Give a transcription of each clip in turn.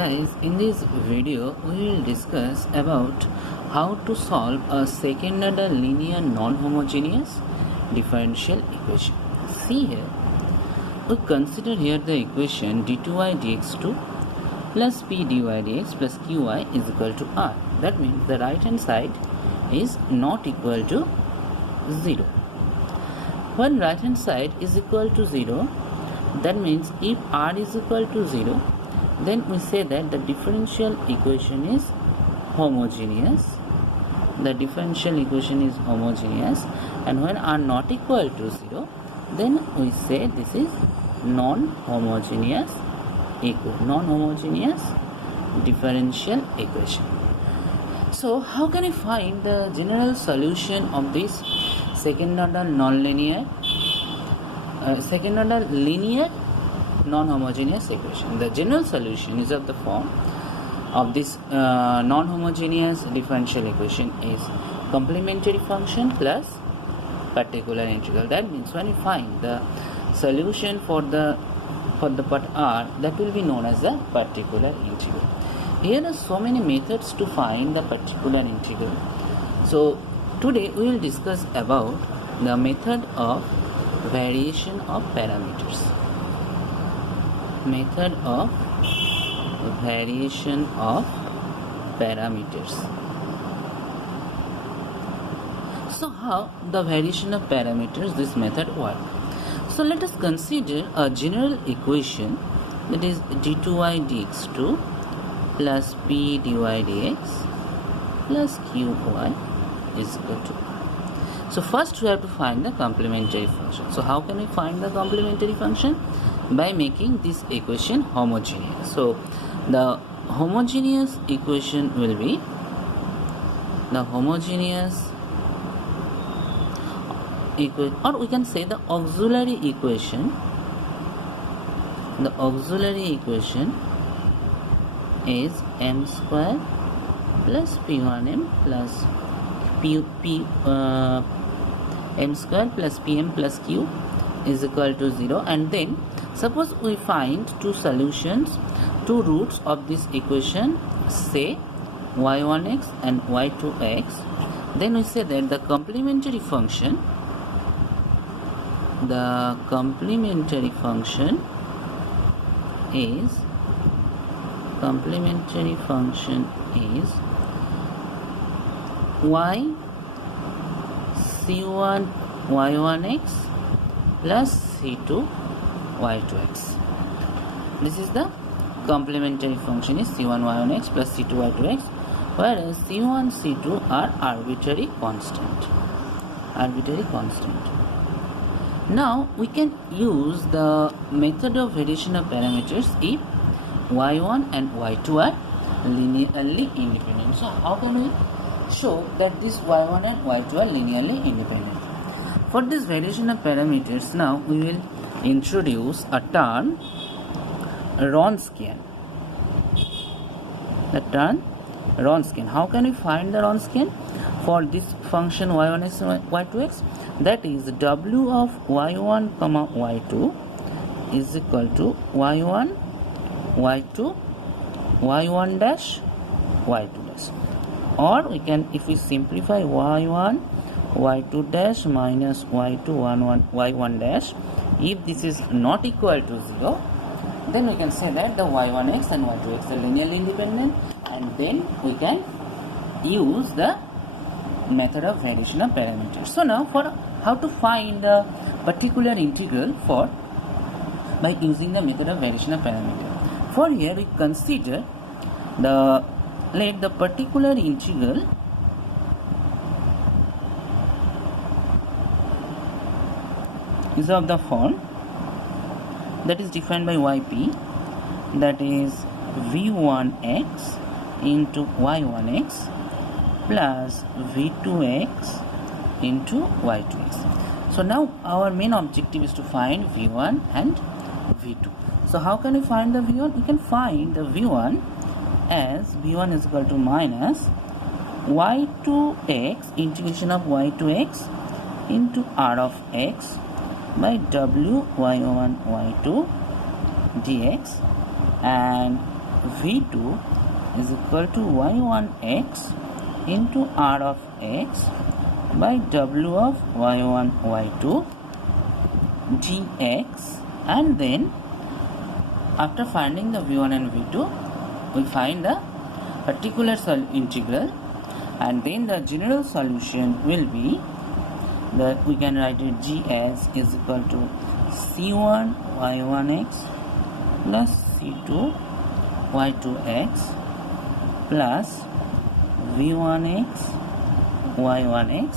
Guys, in this video we will discuss about how to solve a second order linear non-homogeneous differential equation. See here, we consider here the equation d2y dx2 plus p dy dx plus qy is equal to r. That means the right hand side is not equal to 0. When right hand side is equal to 0, that means if r is equal to 0, then we say that the differential equation is homogeneous. The differential equation is homogeneous, and when r not equal to 0, then we say this is non-homogeneous differential equation. So how can I find the general solution of this second order linear non-homogeneous equation? The general solution is of the form of this non-homogeneous differential equation is complementary function plus particular integral. That means when you find the solution for the part r, that will be known as the particular integral. Here are so many methods to find the particular integral. So today we will discuss about the method of variation of parameters. Method of variation of parameters. So how the variation of parameters this method work? So let us consider a general equation, that is d2y dx2 plus p dy dx plus qy is equal to r. So first we have to find the complementary function. So how can we find the complementary function? By making this equation homogeneous. So the homogeneous equation will be the homogeneous equation, or we can say the auxiliary equation. The auxiliary equation is m square plus p1m plus m square plus pm plus q is equal to 0. And then suppose we find two roots of this equation, say y1x and y2x, then we say that the complementary function is y c1 y1x plus c2 y2x. This is the complementary function is c1 y1x plus c2 y2x, whereas c1 c2 are arbitrary constant. Now we can use the method of variation of parameters if y1 and y2 are linearly independent. So how can we show that this y1 and y2 are linearly independent? For this variation of parameters, now we will introduce a term Wronskian. The term Wronskian. How can we find the Wronskian for this function y1x and y2x? That is w of y1 comma y2 is equal to y1 y2 y1 dash y2 dash, or we can, if we simplify, y1 y2 dash minus y2 y1 dash. If this is not equal to 0, then we can say that the y1x and y2x are linearly independent, and then we can use the method of variation of parameters. So now for how to find the particular integral by using the method of variation of parameter. For here we consider the particular integral is of the form that is defined by yp, that is v1x into y1x plus v2x into y2x. So now our main objective is to find v1 and v2. So how can we find the v1? We can find the v1 as v1 is equal to minus y2x integration of y2x into r of x by w y1 y2 dx, and v2 is equal to y1x into r of x by w of y1 y2 dx, and then after finding the v1 and v2 we find the particular integral, and then the general solution will be that we can write it g as is equal to c1 y1x plus c2 y2x plus v1x y1x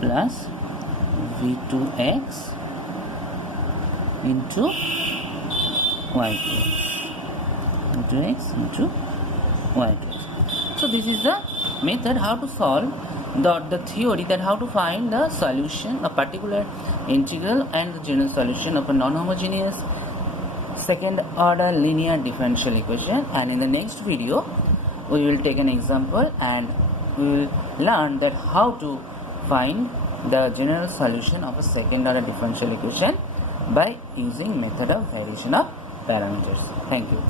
plus v2x into y2x into y2x. So this is the method how to solve the theory, that how to find the solution, a particular integral and the general solution of a non-homogeneous second order linear differential equation. And in the next video we will take an example and we will learn that how to find the general solution of a second order differential equation by using method of variation of parameters. Thank you.